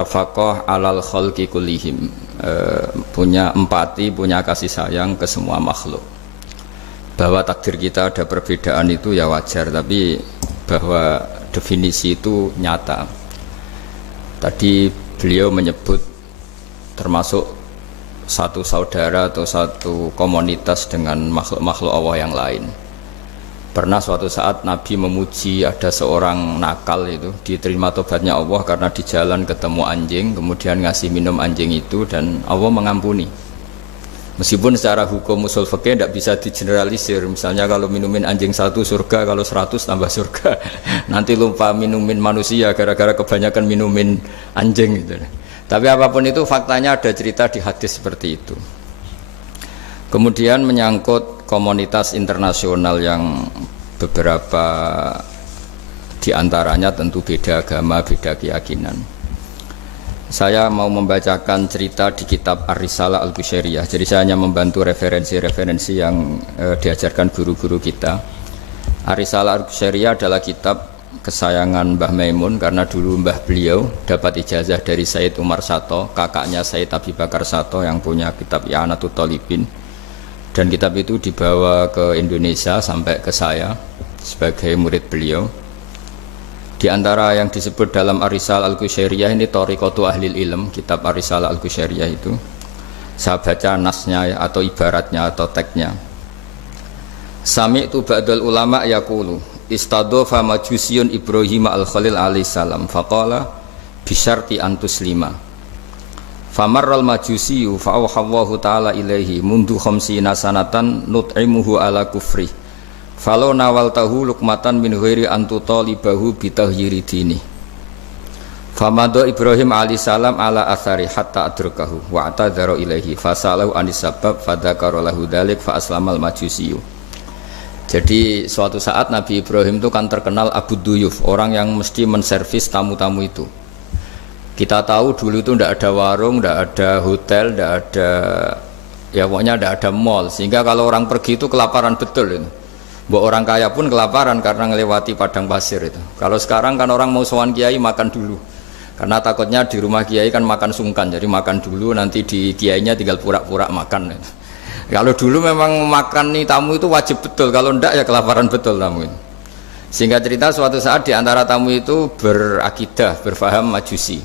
Syafaqah alal khalqi kullihim, punya empati, punya kasih sayang ke semua makhluk. Bahwa takdir kita ada perbedaan itu ya wajar, tapi bahwa definisi itu nyata. Tadi beliau menyebut termasuk satu saudara atau satu komunitas dengan makhluk-makhluk Allah yang lain. Pernah suatu saat Nabi memuji ada seorang nakal itu diterima tobatnya Allah karena di jalan ketemu anjing, kemudian ngasih minum anjing itu dan Allah mengampuni. Meskipun secara hukum usul fikih tidak bisa digeneralisir, misalnya kalau minumin anjing 1 surga, kalau 100 tambah surga. Nanti lupa minumin manusia gara-gara kebanyakan minumin anjing gitu. Tapi apapun itu faktanya ada cerita di hadis seperti itu. Kemudian menyangkut komunitas internasional yang beberapa diantaranya tentu beda agama, beda keyakinan. Saya mau membacakan cerita di kitab Ar-Risalah Al-Qushairiyah. Jadi saya hanya membantu referensi-referensi yang diajarkan guru-guru kita. Ar-Risalah Al-Qushairiyah adalah kitab kesayangan Mbah Maimun karena dulu mbah beliau dapat ijazah dari Sayyid Umar Sato, kakaknya Sayyid Abi Bakar Sato yang punya kitab I'anatul Thalibin. Dan kitab itu dibawa ke Indonesia sampai ke saya sebagai murid beliau. Di antara yang disebut dalam Ar-Risalah Al-Qushairiyah ini Thariqatu Ahlil Ilm, kitab Ar-Risalah Al-Qushairiyah itu. Saya baca nasnya atau ibaratnya atau teksnya. Sami'tu ba'dal ulama yaqulu istadhafa majusiyun Ibrahim al-Khalil alaihi salam faqala bisyarti antuslima. Famarral majusiyu fa'awhallahu ta'ala ilaihi mundu khamsina sanatan nut'imuhu ala kufri falau nawaltahu lukmatan min ghairi antutalibahu bitahyiri dini famado Ibrahim alaihi salam ala athari hatta adrakahu wa'tadhara ilaihi fasalahu anisabab fadhakara lahu dhalik fa aslamal majusiyu. Jadi suatu saat Nabi Ibrahim itu kan terkenal Abu Duyuf, orang yang mesti menservis tamu-tamu itu. Kita tahu dulu itu tidak ada warung, tidak ada hotel, tidak ada, ya pokoknya tidak ada mall. Sehingga kalau orang pergi itu kelaparan betul itu. Buat orang kaya pun kelaparan karena melewati padang pasir itu. Kalau sekarang kan orang mau sowan kiai makan dulu. Karena takutnya di rumah kiai kan makan sungkan, jadi makan dulu nanti di kiainya tinggal pura-pura makan. Kalau dulu memang makan nih tamu itu wajib betul, kalau tidak ya kelaparan betul tamu itu. Sehingga cerita suatu saat di antara tamu itu berakidah, berfaham majusi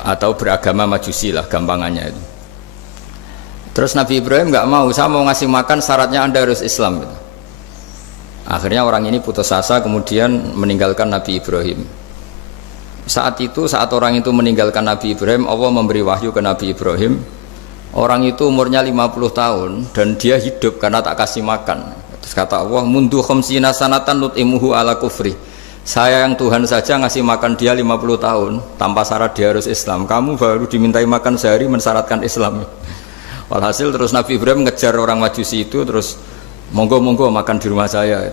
atau beragama majusi lah gampangannya itu. Terus Nabi Ibrahim nggak mau, saya mau ngasih makan syaratnya Anda harus Islam gitu. Akhirnya orang ini putus asa kemudian meninggalkan Nabi Ibrahim. Saat itu, saat orang itu meninggalkan Nabi Ibrahim, Allah memberi wahyu ke Nabi Ibrahim. Orang itu umurnya 50 tahun dan dia hidup karena tak kasih makan. Terus kata Allah, mundu khamsina sanatan nut'imuhu ala kufri. Saya yang Tuhan saja ngasih makan dia 50 tahun tanpa syarat dia harus Islam. Kamu baru dimintai makan sehari mensyaratkan Islam. Walhasil terus Nabi Ibrahim ngejar orang majusi itu, terus monggo-monggo makan di rumah saya.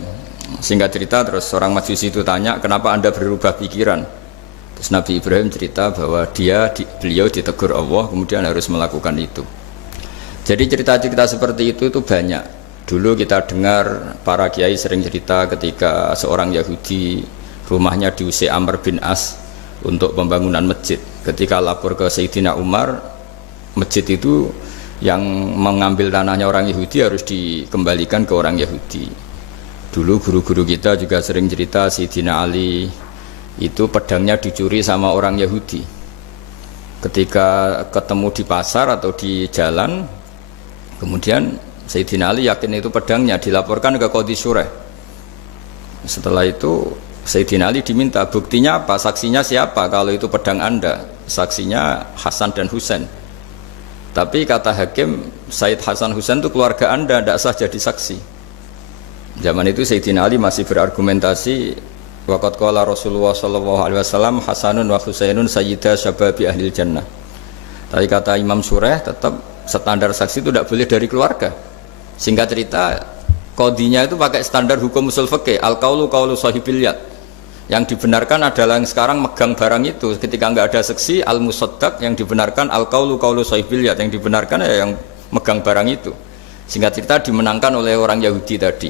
Singkat cerita terus orang majusi itu tanya, kenapa Anda berubah pikiran? Terus Nabi Ibrahim cerita bahwa beliau ditegur Allah kemudian harus melakukan itu. Jadi cerita-cerita seperti itu banyak. Dulu kita dengar para kiai sering cerita ketika seorang Yahudi rumahnya diusir Amr bin As untuk pembangunan masjid. Ketika lapor ke Sayyidina Umar, masjid itu yang mengambil tanahnya orang Yahudi harus dikembalikan ke orang Yahudi. Dulu guru-guru kita juga sering cerita Sayyidina Ali itu pedangnya dicuri sama orang Yahudi. Ketika ketemu di pasar atau di jalan, kemudian Sayyidina Ali yakin itu pedangnya, dilaporkan ke Qadhi Syureh. Setelah itu Sayyidina Ali diminta, buktinya apa, saksinya siapa kalau itu pedang Anda? Saksinya Hasan dan Husain. Tapi kata hakim, Sayyid Hasan Husain itu keluarga Anda, tidak sah jadi saksi. Zaman itu Sayyidina Ali masih berargumentasi, waqad qala Rasulullah sallallahu alaihi wasallam Hasanun wa Husainun sayyida syababi ahlil jannah. Tapi kata Imam Sureh, tetap standar saksi itu tidak boleh dari keluarga. Singkat cerita, qadhinya itu pakai standar hukum usul fikih, al-qaulu qaulu sahibil yad. Yang dibenarkan adalah yang sekarang megang barang itu. Ketika enggak ada saksi, al-musaddaq, yang dibenarkan al-qaulu qaulu sahibil yad, yang dibenarkan ya yang megang barang itu. Singkat cerita dimenangkan oleh orang Yahudi tadi.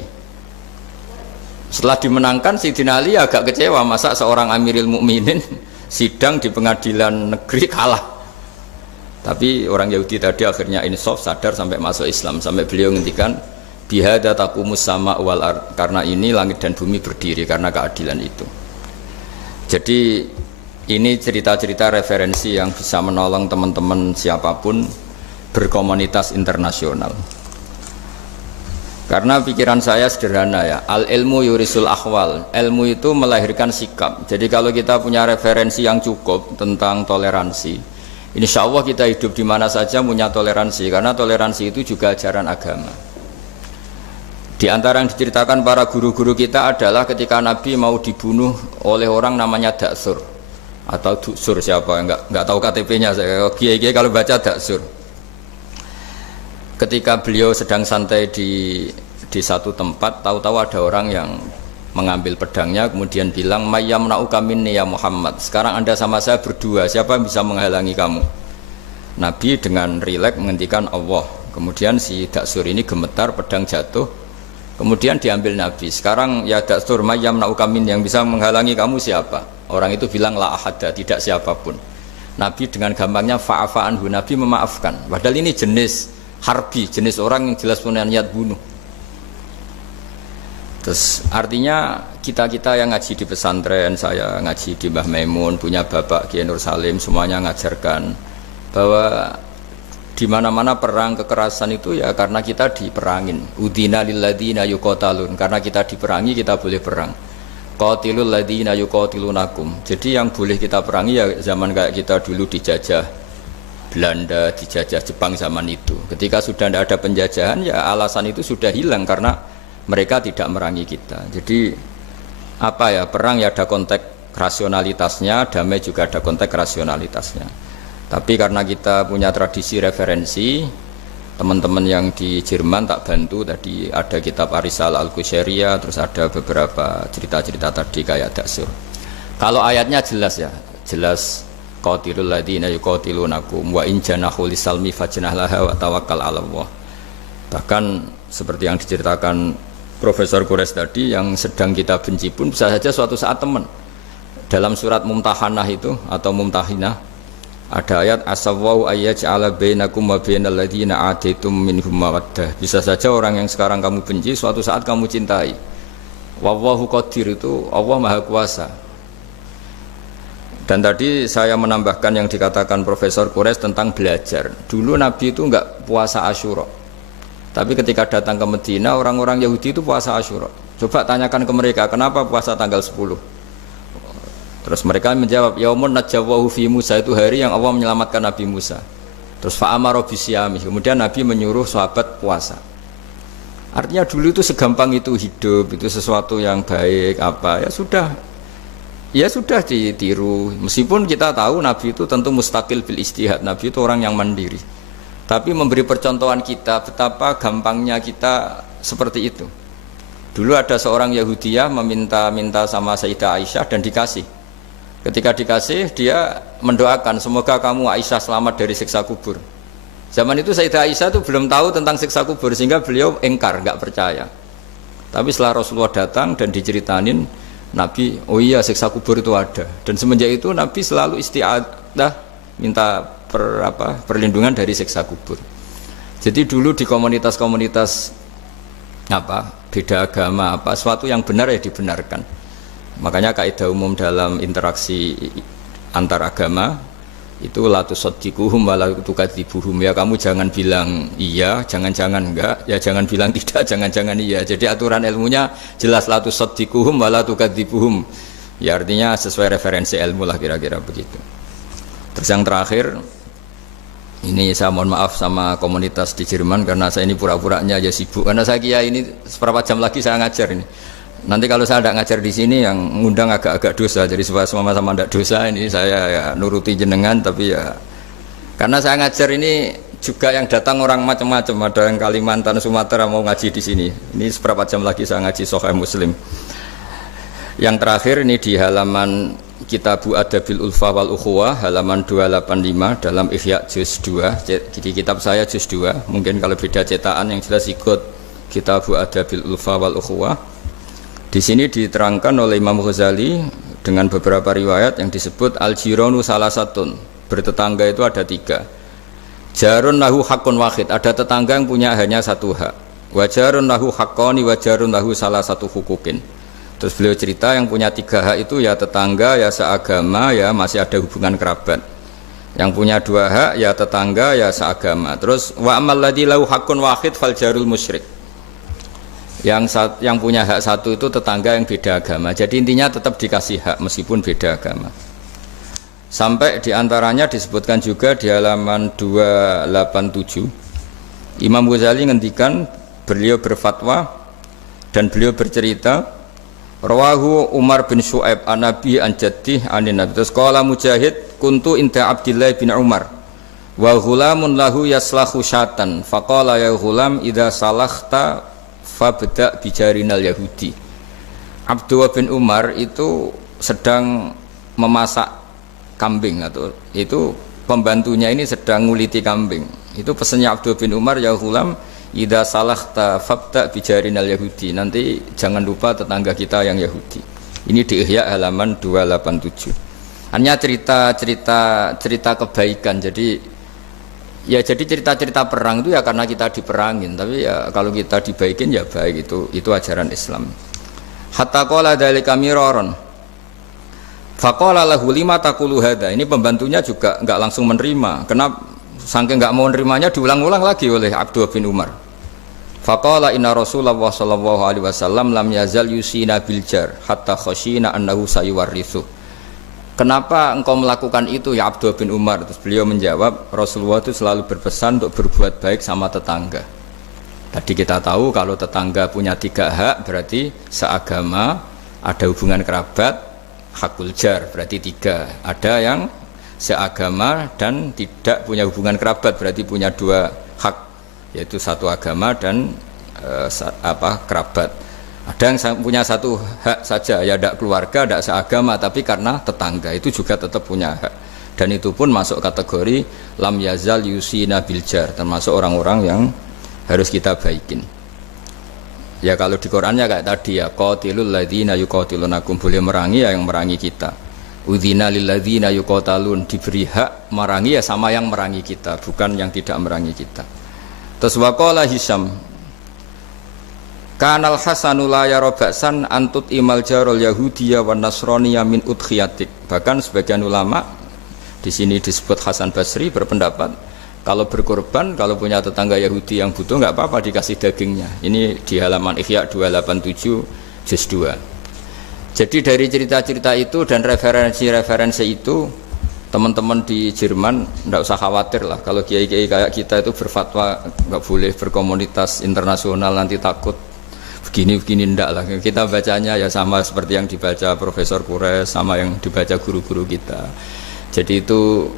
Setelah dimenangkan Sayyidina Ali agak kecewa, masa seorang Amirul Mukminin sidang di pengadilan negeri kalah. Tapi orang Yahudi tadi akhirnya insaf, sadar sampai masuk Islam, sampai beliau ngendikan bihada taqumus sama wal ard, karena ini langit dan bumi berdiri karena keadilan itu. Jadi ini cerita-cerita referensi yang bisa menolong teman-teman siapapun berkomunitas internasional. Karena pikiran saya sederhana ya, al ilmu yurisul akhwal, ilmu itu melahirkan sikap. Jadi kalau kita punya referensi yang cukup tentang toleransi, insya Allah kita hidup di mana saja punya toleransi, karena toleransi itu juga ajaran agama. Di antara yang diceritakan para guru-guru kita adalah ketika Nabi mau dibunuh oleh orang namanya Daksur atau Duksur, siapa nggak tahu KTP-nya saya. Kiai-kiai kalau baca Daksur. Ketika beliau sedang santai di satu tempat, tahu-tahu ada orang yang mengambil pedangnya kemudian bilang mayyamna'uka minni ya Muhammad, sekarang Anda sama saya berdua, siapa yang bisa menghalangi kamu? Nabi dengan rileks menghentikan Allah. Kemudian si Daksur ini gemetar, pedang jatuh, kemudian diambil Nabi. Sekarang ya Daksur, mayyamna'uka minni, yang bisa menghalangi kamu siapa? Orang itu bilang la ahada, tidak siapapun. Nabi dengan gampangnya fa'afa anhu, Nabi memaafkan. Padahal ini jenis harbi, jenis orang yang jelas punya niat bunuh. Terus artinya kita yang ngaji di pesantren, saya ngaji di Mbah Maimun, punya Bapak Kiai Nur Salim, semuanya ngajarkan bahwa di mana-mana perang kekerasan itu ya karena kita diperangin. Udina lilladzina yuqatalun, karena kita diperangi kita boleh perang. Qatilul ladzina yuqatilunakum. Jadi yang boleh kita perangi ya zaman kayak kita dulu dijajah Belanda, dijajah Jepang zaman itu. Ketika sudah tidak ada penjajahan ya alasan itu sudah hilang karena mereka tidak merangi kita. Jadi apa ya, perang ya ada konteks rasionalitasnya, damai juga ada konteks rasionalitasnya. Tapi karena kita punya tradisi referensi, teman-teman yang di Jerman tak bantu, tadi ada kitab Arisal Al-Qushairiyah, terus ada beberapa cerita-cerita tadi kayak Daksur. Kalau ayatnya jelas ya, jelas qatilul ladzina yuqatilunakum wa in janahu lisalmi fajnah laha wa tawakkal 'ala Allah. Bahkan seperti yang diceritakan Profesor Quraisy tadi, yang sedang kita benci pun bisa saja suatu saat teman. Dalam surat Mumtahanah itu atau Mumtahinah ada ayat asawwau ayyaj'ala bainakum wa bainal ladzina ataitum minhum mawaddah. Bisa saja orang yang sekarang kamu benci suatu saat kamu cintai. Wallahu qadir, itu Allah Maha Kuasa. Dan tadi saya menambahkan yang dikatakan Profesor Quraisy tentang belajar. Dulu Nabi itu enggak puasa Asyura. Tapi ketika datang ke Medina, orang-orang Yahudi itu puasa Asyura. Coba tanyakan ke mereka, kenapa puasa tanggal 10? Terus mereka menjawab, yaumun najjawahu fi Musa, itu hari yang Allah menyelamatkan Nabi Musa. Terus fa'amara bisyami, kemudian Nabi menyuruh sahabat puasa. Artinya dulu itu segampang itu hidup, itu sesuatu yang baik, apa ya sudah ditiru. Meskipun kita tahu Nabi itu tentu mustaqil bil istihad, Nabi itu orang yang mandiri. Tapi memberi percontohan kita betapa gampangnya kita seperti itu. Dulu ada seorang Yahudiyah meminta sama Sayyidah Aisyah dan dikasih. Ketika dikasih, dia mendoakan semoga kamu Aisyah selamat dari siksa kubur. Zaman itu Sayyidah Aisyah itu belum tahu tentang siksa kubur, sehingga beliau engkar, enggak percaya. Tapi setelah Rasulullah datang dan diceritanin Nabi, oh iya siksa kubur itu ada. Dan semenjak itu Nabi selalu isti'adah, minta perlindungan dari siksa kubur. Jadi dulu di komunitas-komunitas beda agama, sesuatu yang benar ya dibenarkan. Makanya kaidah umum dalam interaksi antar agama itu la tusaddiquhum wa la tukadzibuhum, ya kamu jangan bilang iya, jangan-jangan enggak, ya jangan bilang tidak, jangan-jangan iya. Jadi aturan ilmunya jelas, la tusaddiquhum wa la tukadzibuhum. Ya artinya sesuai referensi ilmu lah, kira-kira begitu. Terus yang terakhir, ini saya mohon maaf sama komunitas di Jerman karena saya ini pura-puranya aja sibuk. Karena saya kira ini seberapa jam lagi saya ngajar ini. Nanti kalau saya tidak ngajar di sini yang ngundang agak-agak dosa, jadi supaya sama-sama tidak dosa ini saya ya nuruti jenengan. Tapi ya karena saya ngajar ini juga yang datang orang macam-macam, ada yang Kalimantan, Sumatera mau ngaji di sini. Ini seberapa jam lagi saya ngaji Sahih Muslim. Yang terakhir ini di halaman Kitabu Adabil Ulfa wal Ukhuwah halaman 285 dalam Ihya juz 2. Jadi kitab saya juz 2, mungkin kalau beda cetakan yang jelas ikut Kitabu Adabil Ulfa wal Ukhuwah. Di sini diterangkan oleh Imam Ghazali dengan beberapa riwayat yang disebut al-jiranu salasatun, bertetangga itu ada 3. Jarun lahu hakun wahid, ada tetangga yang punya hanya 1 hak. Wajarun lahu haqqani wajarun lahu salah satu hukukin. Terus beliau cerita yang punya 3 hak itu ya tetangga, ya seagama, ya masih ada hubungan kerabat. Yang punya 2 hak ya tetangga, ya seagama. Terus wa amal ladzi lahu haqqun wahid fal jarul musyrik. Yang punya hak 1 itu tetangga yang beda agama. Jadi intinya tetap dikasih hak meskipun beda agama. Sampai diantaranya disebutkan juga di halaman 287 Imam Ghazali ngendikan, beliau berfatwa dan beliau bercerita, rawahu Umar bin Syu'aib an Nabi an Jaddih anin Nabi. Terus qala Mujahid kuntu inda Abdillah bin Umar wa ghulamun lahu yaslahu syatan faqala ya ghulam idza salakhta fabda bijarinal yahudi. Abdullah bin Umar itu sedang memasak kambing, atau itu pembantunya ini sedang nguliti kambing. Itu pesannya Abdullah bin Umar, ya ghulam idza salakhta fabda bijarinal yahudi, nanti jangan lupa tetangga kita yang Yahudi. Ini di Ihya halaman 287. Hanya cerita kebaikan. Jadi cerita-cerita perang itu ya karena kita diperangin, tapi ya kalau kita dibaikin ya baik, itu ajaran Islam. Hatta qala dzalika miraron. Faqala lahu lima taqulu hadza. Ini pembantunya juga enggak langsung menerima. Kenapa? Saking enggak mau nerimanya diulang-ulang lagi oleh Abdullah bin Umar. Faqala inna Rasulullah sallallahu alaihi wasallam lam yazal yusina bil jar hatta khashina annahu sayuwarrithu. Kenapa engkau melakukan itu ya Abdullah bin Umar? Terus beliau menjawab, Rasulullah itu selalu berpesan untuk berbuat baik sama tetangga. Tadi kita tahu kalau tetangga punya 3 hak, berarti seagama, ada hubungan kerabat, hakul jar berarti 3. Ada yang seagama dan tidak punya hubungan kerabat, berarti punya 2 hak, yaitu 1 agama dan kerabat. Ada yang punya 1 hak saja, ya tidak keluarga, tidak seagama, tapi karena tetangga itu juga tetap punya hak. Dan itu pun masuk kategori lam yazal yusina bil jar, termasuk orang-orang yang harus kita baikin. Ya kalau di Qurannya kayak tadi ya, qatilul ladzina yuqatilunakum, boleh merangi ya yang merangi kita. Udzina lil ladzina yuqatalun, diberi hak merangi ya sama yang merangi kita, bukan yang tidak merangi kita. Terus waqala Hisham, kanal hasanu la yara ba'san antut imal jarul yahudiyya wan nasraniyya min udkhiyatik. Bahkan sebagian ulama di sini disebut Hasan Basri berpendapat kalau berkorban, kalau punya tetangga Yahudi yang butuh nggak apa-apa dikasih dagingnya. Ini di halaman Ihya 287 juz 2. Jadi dari cerita-cerita itu dan referensi-referensi itu, teman-teman di Jerman nggak usah khawatir lah. Kalau kiai-kiai kayak kita itu berfatwa nggak boleh berkomunitas internasional, nanti takut begini-begini, ndak lah. Kita bacanya ya sama seperti yang dibaca Profesor Kures, sama yang dibaca guru-guru kita. Jadi itu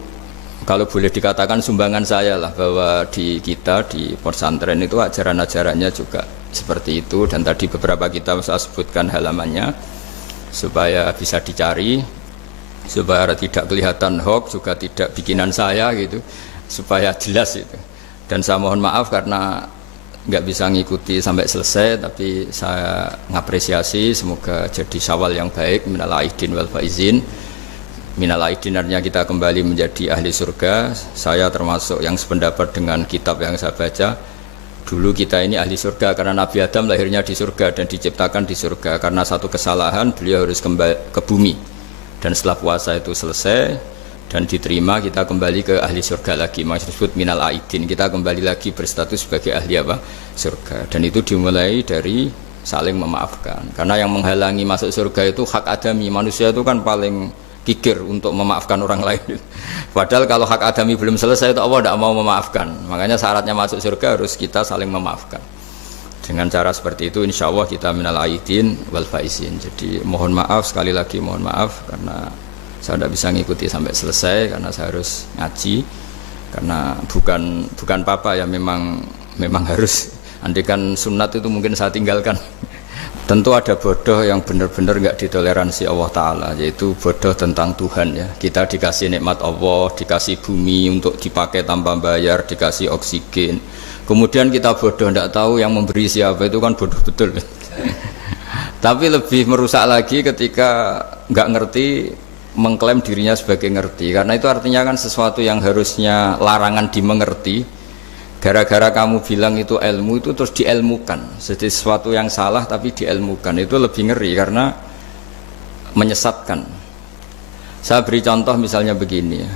kalau boleh dikatakan sumbangan saya lah, bahwa di kita di pesantren itu ajaran-ajarannya juga seperti itu. Dan tadi beberapa kita saya sebutkan halamannya supaya bisa dicari, supaya tidak kelihatan hoax, juga tidak bikinan saya gitu, supaya jelas itu. Dan saya mohon maaf karena nggak bisa ngikuti sampai selesai, tapi saya ngapresiasi, semoga jadi Syawal yang baik, minal aidin wal faizin. Minal aidin artinya kita kembali menjadi ahli surga. Saya termasuk yang sependapat dengan kitab yang saya baca. Dulu kita ini ahli surga karena Nabi Adam lahirnya di surga dan diciptakan di surga. Karena satu kesalahan beliau harus kembali ke bumi. Dan setelah puasa itu selesai dan diterima, kita kembali ke ahli surga lagi. Maksud disebut minal aidin, kita kembali lagi berstatus sebagai ahli apa? Surga. Dan itu dimulai dari saling memaafkan. Karena yang menghalangi masuk surga itu hak adami. Manusia itu kan paling kikir untuk memaafkan orang lain. Padahal kalau hak adami belum selesai itu Allah tidak mau memaafkan. Makanya syaratnya masuk surga harus kita saling memaafkan. Dengan cara seperti itu insya Allah kita minal aidin wal faizin. Jadi mohon maaf, sekali lagi mohon maaf karena saya tidak bisa ngikuti sampai selesai karena saya harus ngaji. Karena bukan papa ya, memang harus. Andikan sunat itu mungkin saya tinggalkan. Tentu ada bodoh yang benar-benar nggak ditoleransi Allah Ta'ala, yaitu bodoh tentang Tuhan ya. Kita dikasih nikmat Allah, dikasih bumi untuk dipakai tanpa bayar, dikasih oksigen. Kemudian kita bodoh, nggak tahu yang memberi siapa, itu kan bodoh betul. Tapi lebih merusak lagi ketika nggak ngerti mengklaim dirinya sebagai ngerti, karena itu artinya kan sesuatu yang harusnya larangan dimengerti, gara-gara kamu bilang itu ilmu itu terus diilmukan, jadi sesuatu yang salah tapi diilmukan, itu lebih ngeri karena menyesatkan. Saya beri contoh misalnya begini ya,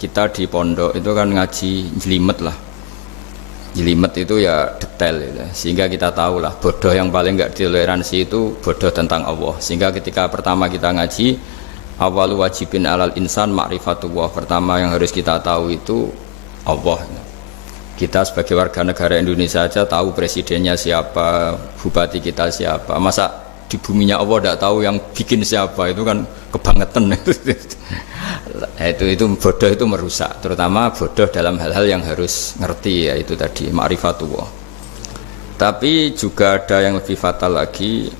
kita di pondok itu kan ngaji jelimet lah. Jelimet itu ya detail gitu. Sehingga kita tahu lah bodoh yang paling nggak ditoleransi itu bodoh tentang Allah. Sehingga ketika pertama kita ngaji awalu wajibin alal insan ma'rifatullah, pertama yang harus kita tahu itu Allah. Kita sebagai warga negara Indonesia saja tahu presidennya siapa, bupati kita siapa, masa di buminya Allah tidak tahu yang bikin siapa, itu kan kebangetan. Itu bodoh, itu merusak, terutama bodoh dalam hal-hal yang harus ngerti, yaitu tadi ma'rifatullah. Tapi juga ada yang lebih fatal lagi,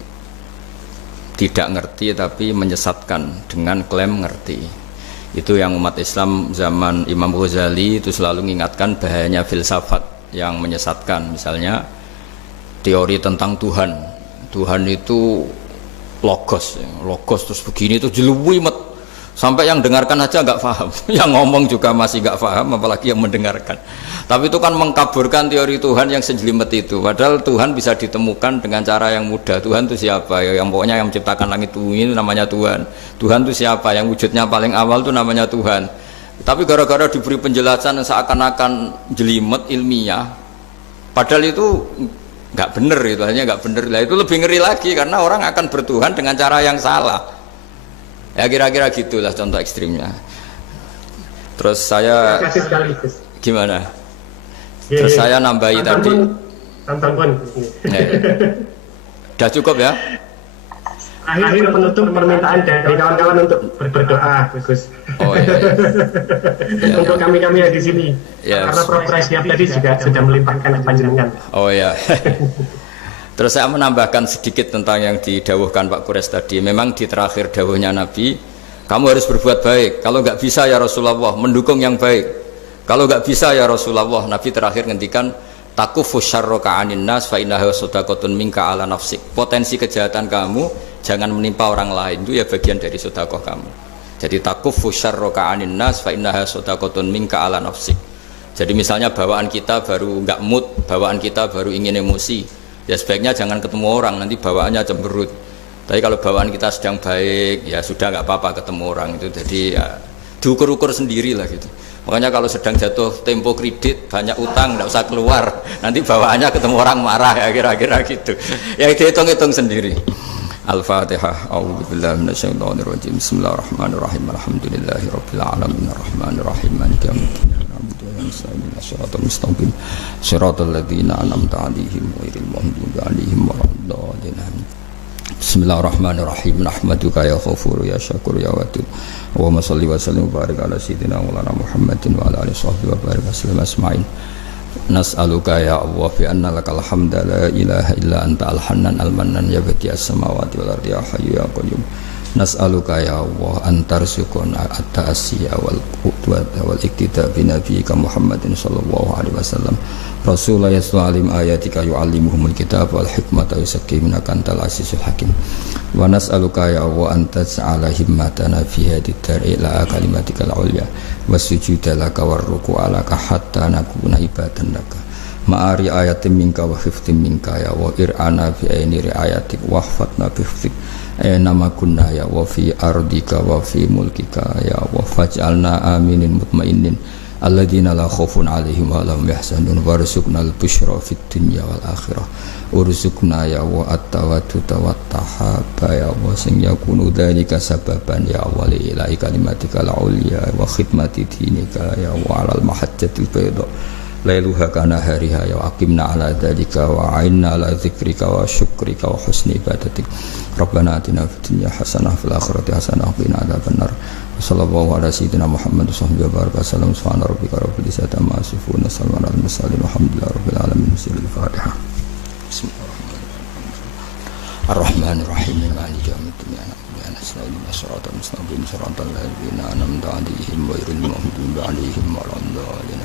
tidak ngerti tapi menyesatkan dengan klaim ngerti. Itu yang umat Islam zaman Imam Ghazali itu selalu mengingatkan bahayanya filsafat yang menyesatkan. Misalnya teori tentang Tuhan itu logos terus begini itu jeluwimet sampai yang dengarkan aja nggak paham, yang ngomong juga masih nggak paham, apalagi yang mendengarkan. Tapi itu kan mengkaburkan teori Tuhan yang sejelimet itu. Padahal Tuhan bisa ditemukan dengan cara yang mudah. Tuhan itu siapa? Yang pokoknya yang menciptakan langit bumi itu namanya Tuhan. Tuhan itu siapa? Yang wujudnya paling awal itu namanya Tuhan. Tapi gara-gara diberi penjelasan seakan-akan jelimet ilmiah, padahal itu nggak bener, itu hanya nggak bener lah. Itu lebih ngeri lagi karena orang akan bertuhan dengan cara yang salah. Ya kira-kira gitulah contoh ekstrimnya. Terus saya gimana? Terus saya nambahi tadi. Udah cukup ya? Akhir penutup permintaan dari kawan-kawan untuk berdoa, Gus. Oh iya. Ya, untuk kami yang di sini. Ya, karena Prof. Siap tadi juga sudah melimpahkan panjenengan. Oh ya. Terus saya menambahkan sedikit tentang yang didawuhkan Pak Kures tadi. Memang di terakhir dawuhnya Nabi, kamu harus berbuat baik. Kalau nggak bisa ya Rasulullah, mendukung yang baik. Kalau nggak bisa ya Rasulullah, Nabi terakhir ngendikan takufu syarroka anin nas fa innaha sadaqatun minka ala nafsik. Potensi kejahatan kamu jangan menimpa orang lain, itu ya bagian dari sedekah kamu. Jadi takufu syarroka anin nas fa innaha sadaqatun minka ala nafsik. Jadi misalnya bawaan kita baru nggak mood, bawaan kita baru ingin emosi, ya sebaiknya jangan ketemu orang, nanti bawaannya cemberut. Tapi kalau bawaan kita sedang baik, ya sudah nggak apa-apa ketemu orang itu. Jadi ya diukur-ukur sendiri lah gitu. Makanya kalau sedang jatuh tempo kredit, banyak utang, nggak usah keluar, nanti bawaannya ketemu orang marah, ya kira-kira gitu. Ya dihitung-hitung sendiri. Al-Fatihah. A'udzubillahi minasyaitonirrajim. Bismillahirrahmanirrahim. Alhamdulillahirabbil alamin arrahmanir rahim maliki yaumiddin. Na'budu wa nasta'inu shiratal mustaqim shiratal ladzina an'amta 'alaihim ghairil maghdubi 'alaihim waladdallin. Bismillahirrahmanirrahim. Nahmaduka ya Ghafur ya Syakur ya Wadud. Allahumma shalli wa sallim wa barik ala sayyidina Maulana Muhammadin wa ala alihi washabbihi wa barik wasallam asma'in. Nas'aluka ya Allah bi anna lakal hamda la ilaha illa anta al-hannan al-mannan ya badi'as samawati wal ardi ya hayyu ya qayyum. Nas'aluka ya Allah antarzuqna at-ta'asiyya wal qudwata wal iktida bi nabiyyika Muhammadin sallallahu alaihi wasallam. Rasulullah yas'alim ayatika yu'allimuhumul kitab wal hikmata yusakkihim antal azizul hakim. Wa nas'aluka ya Allah antas'ala himmatana fi hadhihi dar ila kalimatikal ulya wasujuda laka warruku'a laka hatta nakuna ibadan laka ma'ari ayatin minka wa hifdin minka ya wa ir'ana fi aini riayatik wa hfatna bi hifdik nama kunna ya wa fi ardika wa fi mulkika ya wa faj'alna aminin mutmainin alladzina la khaufun 'alaihim wa lahum yahzanun warzuqna al-busyra fid dunya wal akhirah urzuqna ya wa at-tawadduda wat tahaba ya wa sing yakunu dzalika sababan ya wa li ilahi kalimatika al-ulya wa khidmati dinika ya wa 'alal mahajjatil bayda lailuha kana hariha ya aqimna 'ala dzalika wa 'inna 'ala dzikrika wa syukrika wa husni ibadatik rabbana atina fid dunya hasanah fil akhirati hasanah wa qina adzabannar. Sallallahu ala sayyidina Muhammad wa baraka sallam subhana rabbika rabbil izzati amma yasifun salamun alal mursalin walhamdulillahi rabbil alamin. Bismillahirrahmanirrahim. Ar-Rahmanir-Rahim maliki yaumiddin iyyaka nasta'inu was-siratal mustaqim siratal ladzina an'amta 'alaihim ghairil maghdubi 'alaihim waladdallin.